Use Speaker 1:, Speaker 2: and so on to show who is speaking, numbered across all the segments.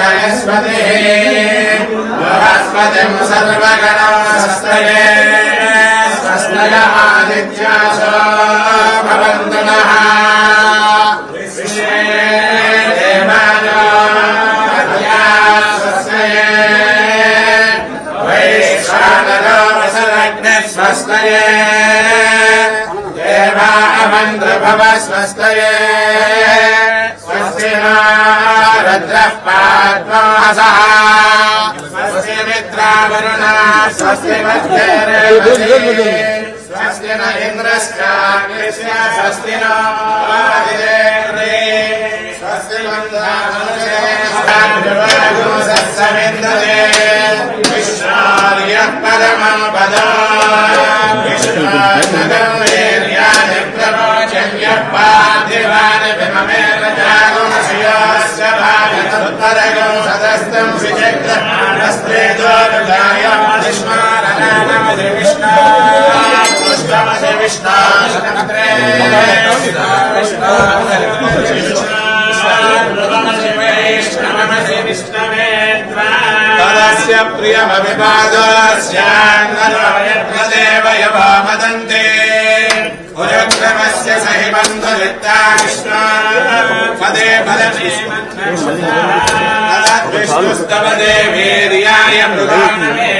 Speaker 1: భువనస్య యస్పతి బృహస్పతిం సర్వగణం స్వస్తయే స్వస్తయ ఆదిత్యాసో భవంతు నః విశ్వే దేవాజో रुद्रः पाद्मोहसः स्वस्ति मित्रावरुणा स्वस्ति मध्यरेवती स्वस्ति न इन्द्रश्चाग्निश्च स्वस्ति नो आदिदेवते स्वस्ति मन्दामनुषे विश्वार्यः परमं पदा विश्वानगं वीर्याणि प्रवोचन्यः पार्थिवानि विममे रजागुंसयोस्य भारतोत्तरगं सदस्तं विचक्रस्त्रे दोर्गाय विष्मारणानमधि विष्णा पुष्पमधि विष्णा शतत्रे तदस्य प्रियमभिपादस्यान्नदेव यवामदन्ते पुरक्रमस्य सहि बन्धुरित्ता कृष्णा పదే బలమే తదద్విష్ణుస్తవ దేవేర్యాయ మృగాణమే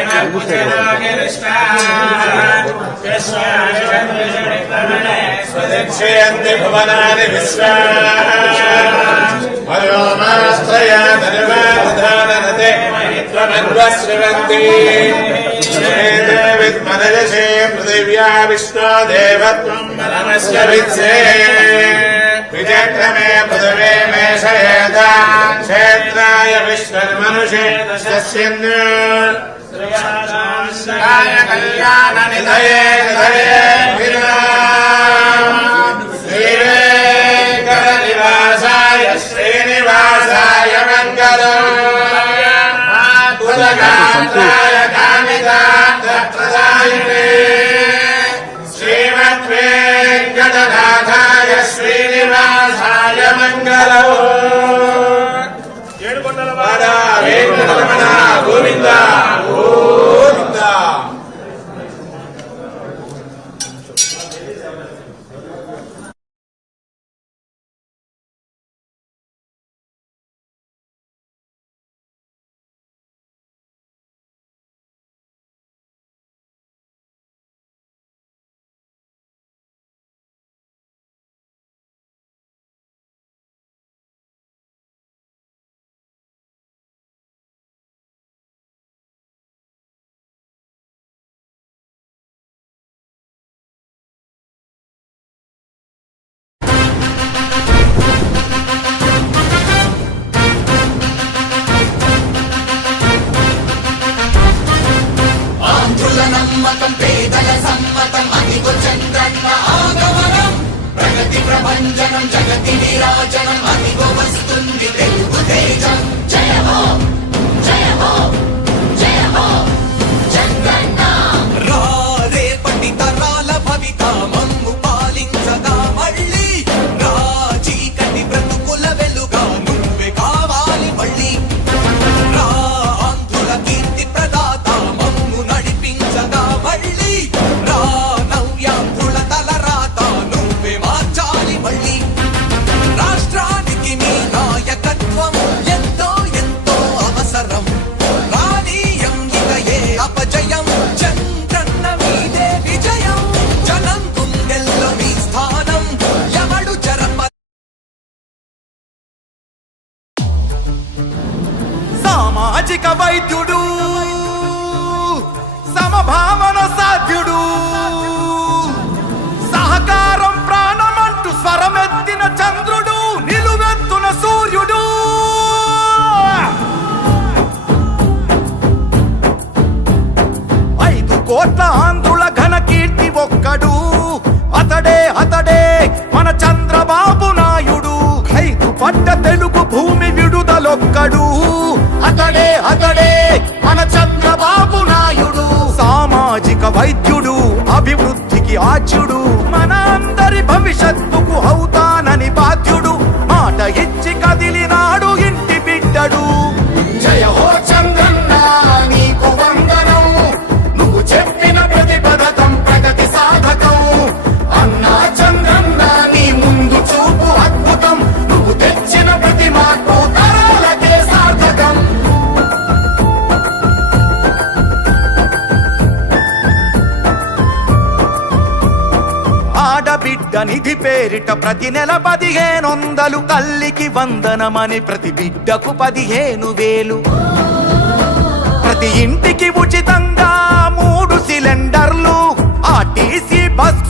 Speaker 1: స్వదక్షయంతి భువనాని విశ్వా. మయోమాశ్రయా ధర్వాధానతే త్వమన్వశ్రవంతి విద్మనజసే పృథివ్యా విష్ణో దేవత్వం. నమస్కరిత్సే विचक्रमे पृथिवे मे शयेदान् क्षेत्राय विश्वमनुषे दशस्यन् श्रियाय कल्याणनिधये निधये श्रीवेङ्कटनिवासाय श्रीनिवासाय मङ्गलम् कुलगात्राय
Speaker 2: కోట్ల ఘన కీర్తి ఒక్కడు. అతడే అతడే మన చంద్రబాబు నాయుడు. ఖైదు పడ్డ తెలుగు భూమి విడుదలొక్కడు. అతడే అతడే మన చంద్రబాబు నాయుడు. సామాజిక వైద్యుడు అభివృద్ధికి ఆచ్యుడు. మన అందరి భవిష్యత్తుకు అవుతాడు పేరిట ప్రతి నెల పదిహేనొందలు తల్లికి వందనమని ప్రతి బిడ్డకు పదిహేను వేలు. ప్రతి ఇంటికి ఉచితంగా మూడు సిలిండర్లు ఆర్టీసీ బస్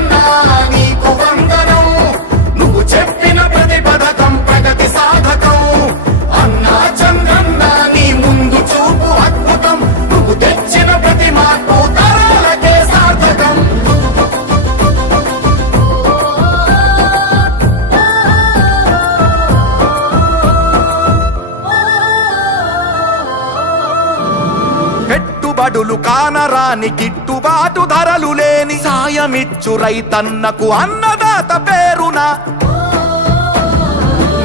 Speaker 2: కానరాని గిట్టుబాటు ధరలు లేని సాయమిచ్చు రైతన్నకు అన్నదాత పేరున.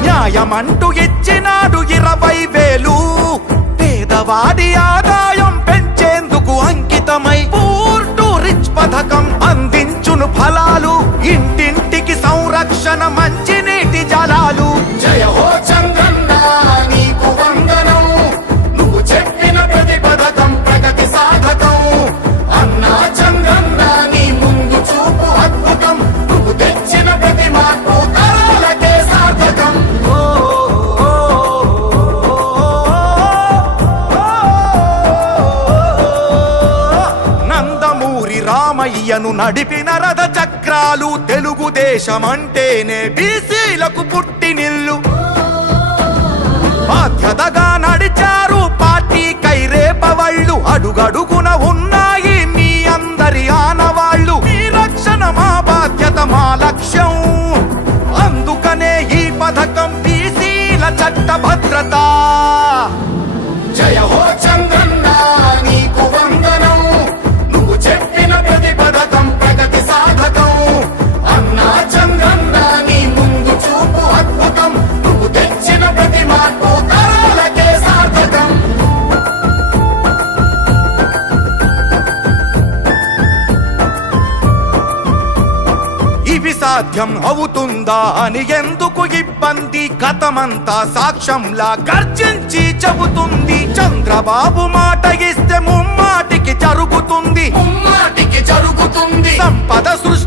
Speaker 2: న్యాయమంటూ ఇచ్చినాడు ఇరవై రామయ్యను నడిపిన రథ చక్రాలు తెలుగుదేశమంటేనే బీసీలకు పుట్టినిల్లు బాధ్యతగా నడిచారు పార్టీ కైరేపవళ్ళు అడుగడుగున ఉన్నాయి మీ అందరి ఆనవాళ్ళు. మీ రక్షణ మా బాధ్యత మా లక్ష్యం. అందుకనే ఈ పథకం బీసీల చట్ట భద్రత సాధ్యం అవుతుందా అని ఎందుకు ఇబ్బంది? గతమంతా సాక్ష్యంలా గర్జించి చెబుతుంది. చంద్రబాబు మాట ఇస్తే ముమ్మాటికి జరుగుతుంది.
Speaker 3: ముమ్మాటికి జరుగుతుంది.
Speaker 2: సంపద సృష్టించేందుకు